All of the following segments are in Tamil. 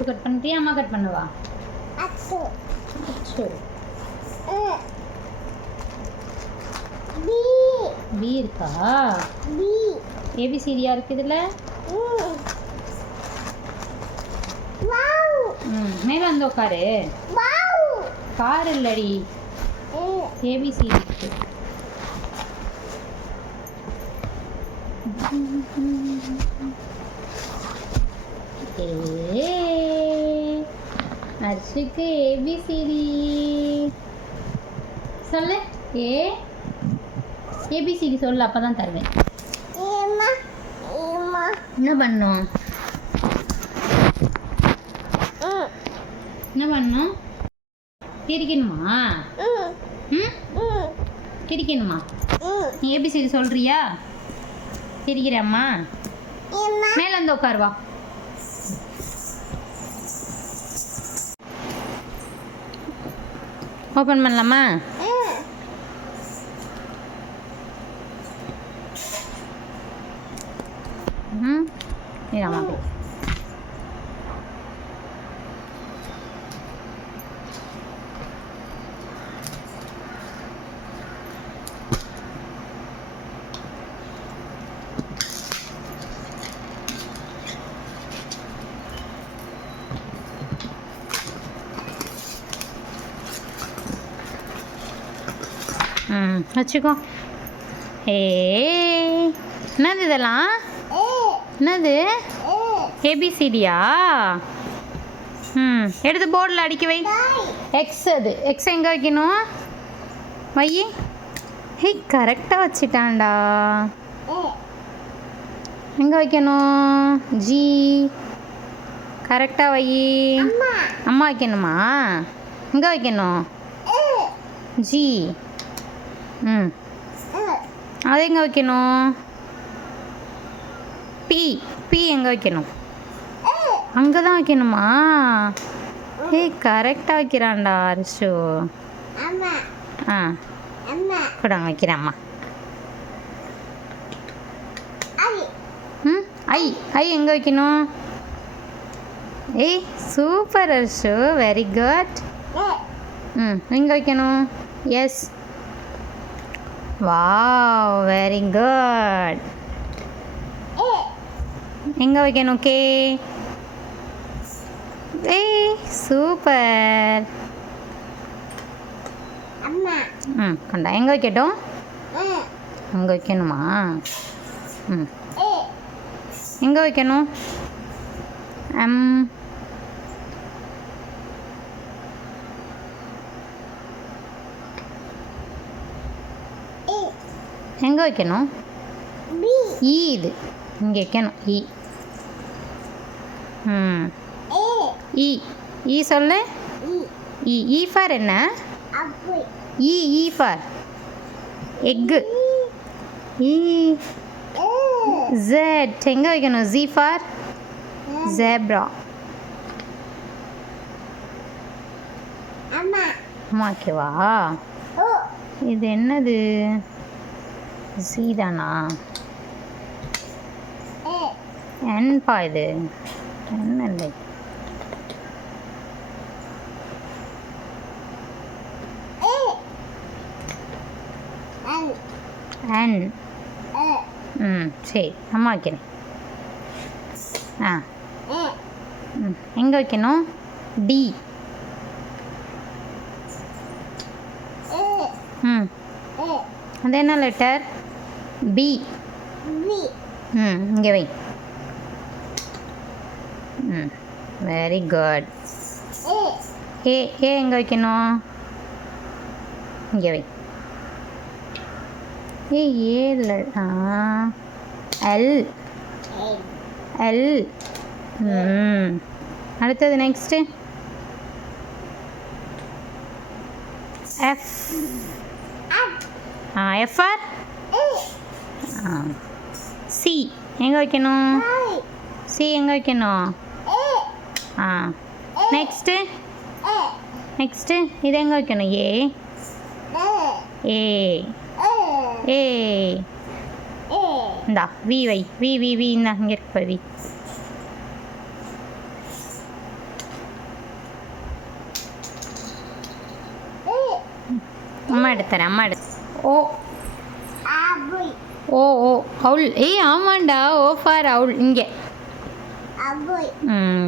அச்சு கட் பண்ணிட்டியா அம்மா கட் பண்ணவா? அச்சு. பி இருக்கா? ஏபிசிடியா இருக்கு இதில்? மேலே வந்து உட்காரு. கார் இல்லடி, ஏபிசிடி இருக்கு. அர்ஷுக்கு ஏபிசிடி சொல்லு. ஏபிசிடி சொல்லு, அப்போ தான் தருவேன். என்ன பண்ணும்? என்ன பண்ணும்? திரிக்கணுமா? திரிக்கணுமா? நீ ஏபிசிடி சொல்றியா? திரிக்கிறம்மா. மேலே வந்து உட்காருவா. ஓப்பன் பண்ணலாமா? ஆமாம். வச்சுக்கோ. என்னது இதெல்லாம்? என்னது? ஏபிசிடியா? எடுத்து போர்டில் அடிக்க வை. எக்ஸ், அது எக்ஸ் எங்கே வைக்கணும்? வை. கரெக்டாக வச்சுட்டான்டா. எங்கே வைக்கணும்? ஜி கரெக்டாக வை. அம்மா வைக்கணுமா? எங்கே வைக்கணும்? ஜி. அது எங்கே வைக்கணும்? பி. பி எங்கே வைக்கணும்? அங்கே தான் வைக்கணுமா? கரெக்டாக வைக்கிறான்டா அரிஷு. கூட வைக்கிறேம்மா. ஐ. ஐ எங்கே வைக்கணும்? Super Arishu, very good. எங்கே வைக்கணும்? எஸ். Wow, very good. எங்கே வைக்கணும்? கே. சூப்பர். கொண்டா. எங்கே வைக்கட்டும்? அங்கே வைக்கணுமா? எங்கே வைக்கணும்? எம். எங்கே வைக்கணும்? இ. இது இங்கே வைக்கணும். இ. இ. இ சொல்லு. இ. இ ஃபார் என்ன? இ. இ ஃபார் எக்கு. இ. ஜெட் எங்கே வைக்கணும்? G for zebra. ஓகேவா? இது என்னது? ஜி தானா? என்பா இது? என்ன இல்லை. என். சரி, அம்மா வைக்கிறேன். எங்கே வைக்கணும்? டி. அது என்ன லெட்டர்? பி. இங்கே வை. Very good. ஏ. ஏ எங்கே வைக்கணும்? இங்கே வை. ஏ. எல். எல். அடுத்தது next F. F R C எங்கே வைக்கணும்? சி எங்கே வைக்கணும்? நெக்ஸ்ட்டு நெக்ஸ்ட்டு இது எங்கே வைக்கணும்? ஏ. ஏ. ஏ. இந்தா வி வை. வி வி வி இந்தா இங்கே இருக்கு வி. அம்மா எடுத்துறேன் அம்மா ஓ ஓ ஓ அவுல் ஏய் ஆமாண்டா ஓ ஃபார் அவுல் இங்கே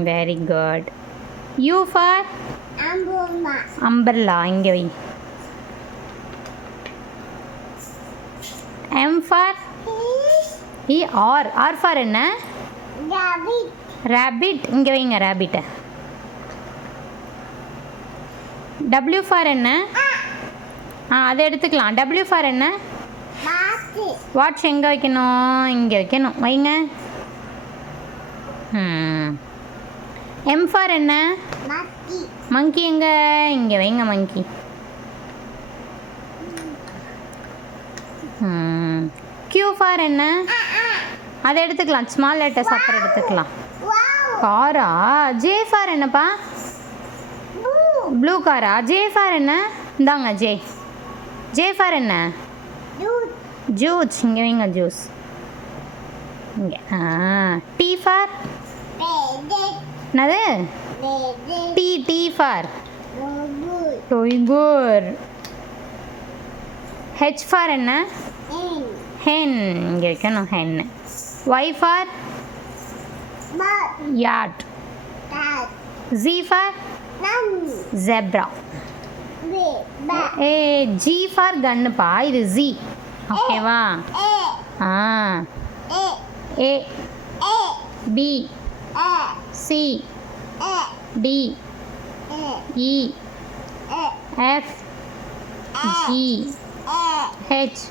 very good U for umbrella இங்கே வை M for A R R for என்ன ரேபிட் இங்கே வைங்க ரேபிட்டை டபிள்யூ ஃபார் என்ன அதை எடுத்துக்கலாம் டபிள்யூ ஃபார் என்ன வாட்ச் எங்கே வைக்கணும் இங்கே வைக்கணும் வைங்க எம் ஃபார் என்ன மங்கி எங்கே இங்கே வைங்க மங்கி கியூ ஃபார் என்ன அதை எடுத்துக்கலாம் ஸ்மால் லெட்டர்ஸ் அப்புறம் எடுத்துக்கலாம் காரா ஜே ஃபார் என்னப்பா ப்ளூ காரா ஜே ஃபார் என்ன இந்தாங்க ஜே ஃபார் என்ன ஜூஸ் இங்கே வைங்க ஜூஸ் இங்கே டி ஃபார் என்னது டி ஃபார் டொய்கூர் ஹெச் ஃபார் என்ன ஹென் இங்கே வைக்கணும் hen Y for yacht G for zebra A G for கன்னுப்பா இது ஜி ஓகேவா A B C D E F G H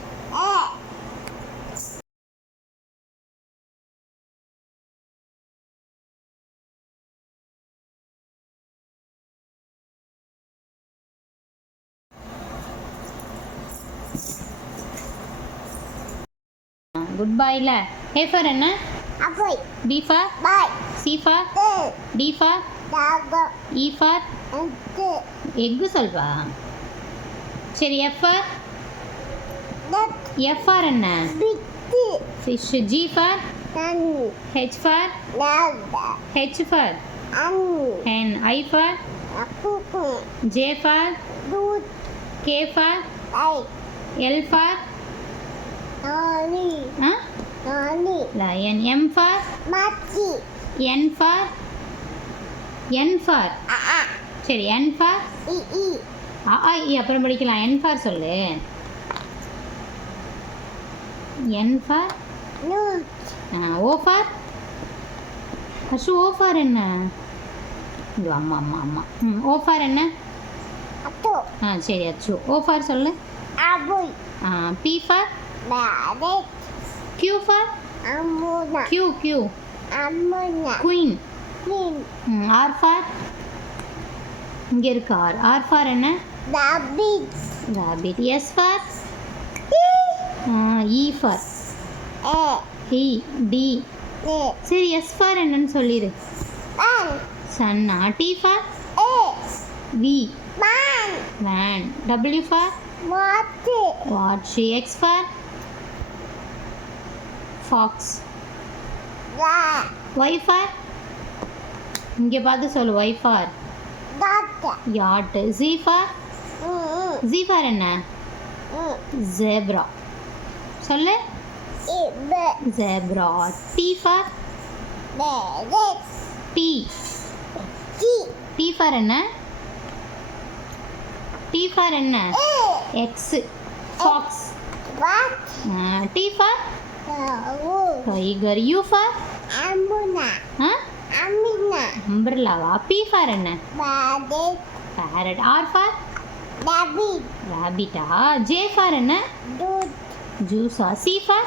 good பாய்ல ஏ ஃபார் என்ன B for C for D for E for egg சொல்வா சரி எஃப் ஃபார் என்ன fish G for H for hen I for J for K for L for lion m for n for சரி n for அப்புறம் படிக்கலாம் n for சொல்லு n for o for Ashu o for என்ன இது அம்மா அம்மா அம்மா o for என்ன சரி அச்சு o for சொல்லு p for Q for Q Queen R for இங்கே இருக்கு R for என்ன rabbit S for E for E D சரி S for என்னன்னு சொல்லிடு chana T for V van W for watch X for fox y for இங்கே பார்த்து சொல்லு y for yacht z for என்ன zebra சொல்லு zebra t for t for என்ன t for என்ன x fox t for tiger u for umbrella p for என்ன parrot r for rabbit j for என்ன juice c for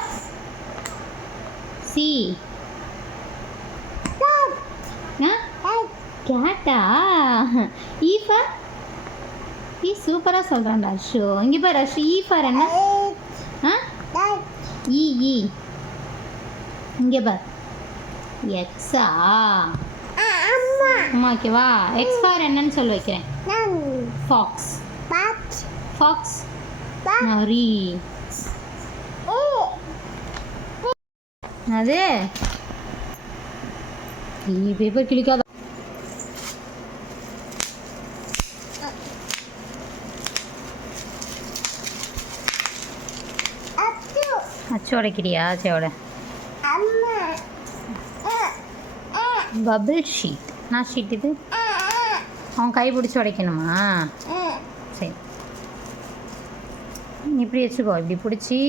cat e for சூப்பரா சொல்றான்டா ஷோ இங்க பாரு ஷோ e for என்ன E இங்கே பார் எக்ஸா அம்மா ஓகேவா எக்ஸ் ஃபார் என்னன்னு சொல்ல வைக்கிறேன் ஃபாக்ஸ் நரி அது பேப்பர் கிளிக்காத அச்சு உடைக்கிறியா? சரி உட. Bubble sheet. நான் ஷீட் இது அவன் கை பிடிச்சி உடைக்கணுமா? சரி இப்படி வச்சுக்கோ. இப்படி பிடிச்சி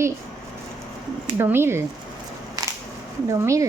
டொமில் டொமில்